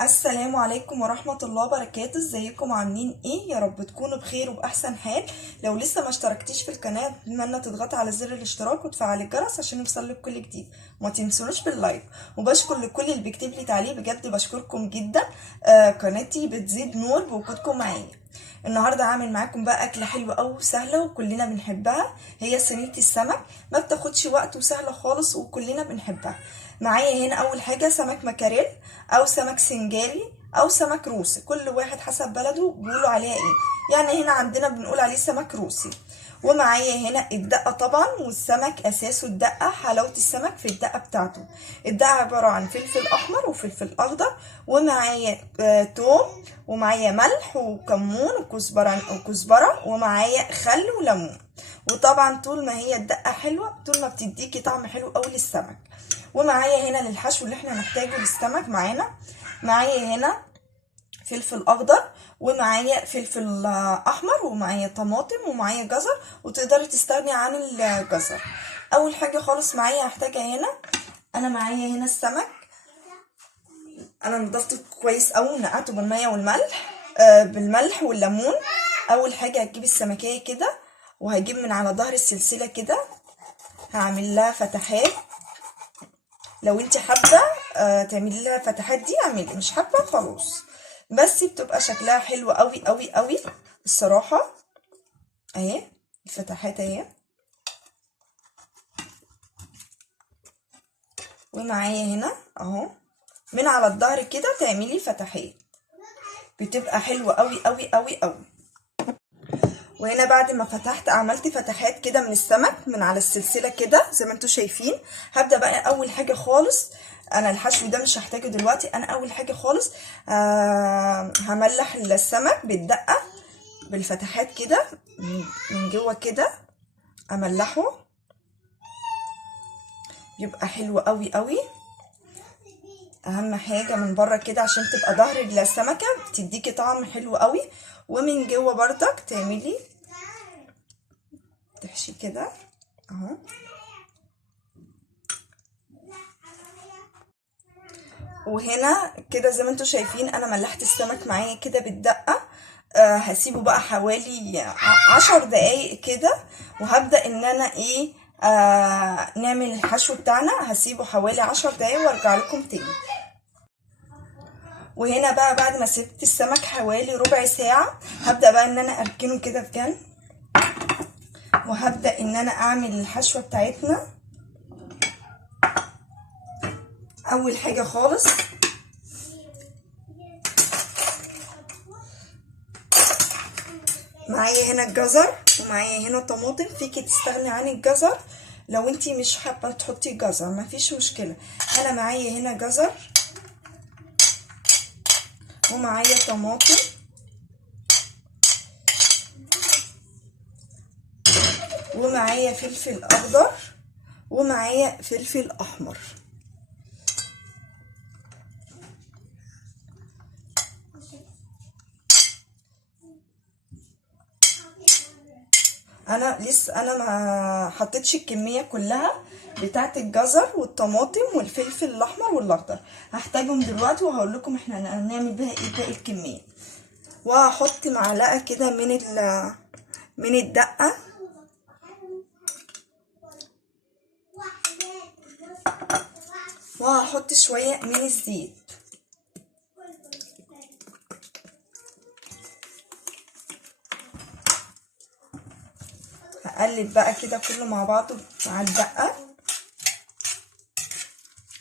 السلام عليكم ورحمة الله وبركاته. ازيكم عاملين ايه؟ يا رب تكونوا بخير وبأحسن حال. لو لسه ما اشتركتيش في القناة اتمنى تضغطي على زر الاشتراك وتفعلي الجرس عشان يوصلك كل جديد، وما تنسونوش باللايك. وبشكر لكل اللي بيكتب لي تعليق، بجد بشكركم جدا. قناتي بتزيد نور بوجودكم معايا. النهارده هعمل معاكم بقى اكله حلوه قوي وسهله وكلنا بنحبها، هي صينيه السمك. ما بتاخدش وقت وسهله خالص وكلنا بنحبها. معايا هنا اول حاجه سمك مكاريل او سمك سنجاري او سمك روسي، كل واحد حسب بلده بيقولوا عليها ايه. يعني هنا عندنا بنقول عليه سمك روسي. ومعايا هنا الدقه طبعا، والسمك اساسه الدقه، حلاوه السمك في الدقه بتاعته. الدقه عباره عن فلفل احمر وفلفل اخضر، ومعايا توم، ومعايا ملح وكمون وكزبره، ومعايا خل وليمون. وطبعا طول ما هي الدقه حلوه طول ما بتديكي طعم حلو قوي للسمك. ومعايا هنا للحشو اللي احنا نحتاجه للسمك معايا هنا فلفل اخضر، ومعايا فلفل احمر، ومعايا طماطم، ومعايا جزر، وتقدري تستغني عن الجزر. اول حاجه خالص معايا هحتاجها هنا، انا معايا هنا السمك. انا نضفته كويس قوي ونقعته بالميه والملح، بالملح والليمون. اول حاجه هتجيب السمكيه كده، وهجيب من على ظهر السلسله كده، هعمل لها فتحات. لو انت حابه تعملي لها فتحات دي اعملي، مش حابه خلاص. بس بتبقى شكلها حلو قوي قوي قوي الصراحه. اهي الفتحات اهي. ومعايا هنا اهو من على الظهر كده تعملي فتحات، بتبقى حلوه قوي قوي قوي قوي. وهنا بعد ما فتحت عملت فتحات كده من السمك من على السلسله كده زي ما انتم شايفين. هبدا بقى اول حاجه خالص، انا الحشو ده مش هحتاجه دلوقتي. انا اول حاجه خالص هملح السمك بالدقه بالفتحات كده من جوه كده، املحه يبقى حلو قوي قوي. اهم حاجه من بره كده عشان تبقى ظهر السمكه تديكي طعم حلو قوي، ومن جوه برضك تعملي تحشي كده اهو. وهنا كده زي ما انتم شايفين انا ملحت السمك معايا كده بالدقه. هسيبه بقى حوالي 10 دقايق كده، وهبدا ان انا ايه نعمل الحشو بتاعنا. هسيبه حوالي 10 دقايق وارجع لكم تاني. وهنا بقى بعد ما سبت السمك حوالي ربع ساعه هبدا بقى ان انا اركنه كده في جنب، وهبدا ان انا اعمل الحشوه بتاعتنا. اول حاجه خالص معايا هنا الجزر، ومعايا هنا طماطم. فيكي تستغني عن الجزر لو انتي مش حابه تحطي جزر مفيش مشكله. انا معايا هنا جزر، ومعايا طماطم، ومعايا فلفل اخضر، ومعايا فلفل احمر. انا ما حطيتش الكميه كلها بتاعه الجزر والطماطم والفلفل الاحمر والاخضر، هحتاجهم دلوقتي وهقول لكم احنا هنعمل بيها ايه باقي الكميه. وهحط معلقه كده من الدقه، وهحط شويه من الزيت. هقلب بقى كده كله مع بعضه مع الدقه.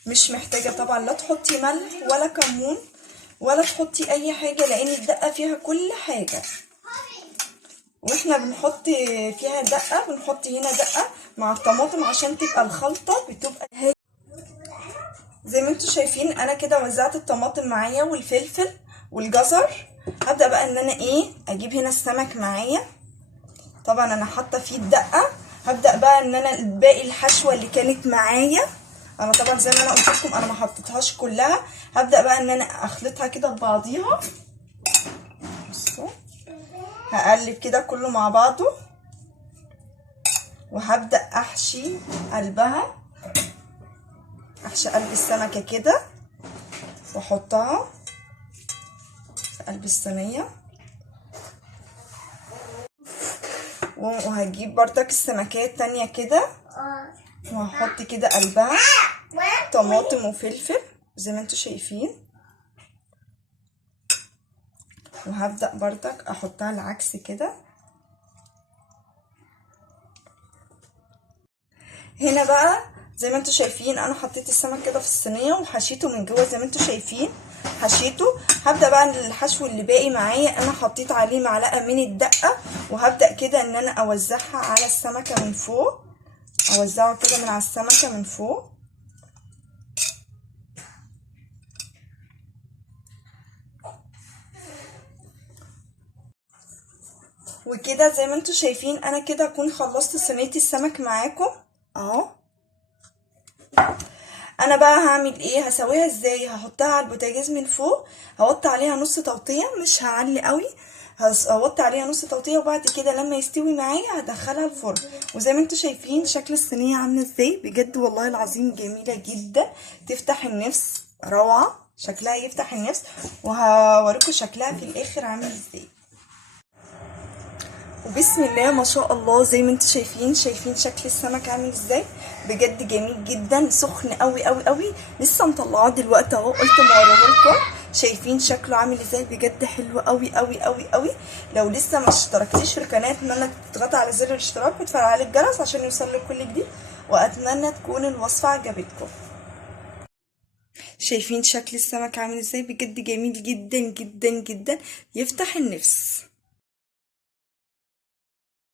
مش محتاجه طبعا لا تحطي ملح ولا كمون ولا تحطي اي حاجه، لان الدقه فيها كل حاجه. واحنا بنحط فيها دقه بنحط هنا دقه مع الطماطم عشان تبقى الخلطه بتبقى هي زي ما انتم شايفين. انا كده وزعت الطماطم معايا والفلفل والجزر. هبدا بقى ان انا اجيب هنا السمك معايا. طبعا انا حاطه فيه الدقه. هبدا بقى ان انا باقي الحشوه اللي كانت معايا، انا طبعا زي ما انا قلت لكم انا ما حطيتهاش كلها. هبدا بقى ان انا اخلطها كده ببعضيها. بصوا هقلب كده كله مع بعضه، وهبدا احشي قلبها، احشي قلب السمكه كده واحطها في قلب الصينيه. وهجيب بردك السمكية التانية كده، وهحط كده قلبها طماطم وفلفل زي ما انتوا شايفين، وهبدأ بردك احطها العكس كده. هنا بقى زي ما انتوا شايفين انا حطيت السمك كده في الصينيه وحشيته من جوه زي ما انتوا شايفين، حشيته. هبدا بقى الحشو اللي باقي معايا انا حطيت عليه معلقه من الدقه، وهبدا كده ان انا اوزعها على السمكه من فوق، اوزعه كده من على السمكه من فوق. وكده زي ما انتوا شايفين انا كده اكون خلصت صينيه السمك معاكم اهو. انا بقى هعمل ايه، هسويها ازاي؟ هحطها على البوتاجاز من فوق، هوطي عليها نص توطيه، مش هعلي قوي، هوطي عليها نص توطيه، وبعد كده لما يستوي معايا هدخلها الفرن. وزي ما انتوا شايفين شكل الصينيه عامله ازاي، بجد والله العظيم جميله جدا، تفتح النفس، روعه، شكلها يفتح النفس. وهوريكم شكلها في الاخر عامل ازاي. وبسم الله ما شاء الله زي ما انتوا شايفين شكل السمك عامل ازاي، بجد جميل جدا، سخن قوي قوي قوي، لسه مطلعاه دلوقتي اهو، قلت ما اوريهولكم. شايفين شكله عامل ازاي، بجد حلو قوي قوي قوي قوي. لو لسه ما اشتركتيش في القناه اتمنى تضغطي على زر الاشتراك وتفعلي على الجرس عشان يوصلك كل جديد، واتمنى تكون الوصفه عجبتكم. شايفين شكل السمك عامل ازاي، بجد جميل جدا جدا جدا، يفتح النفس.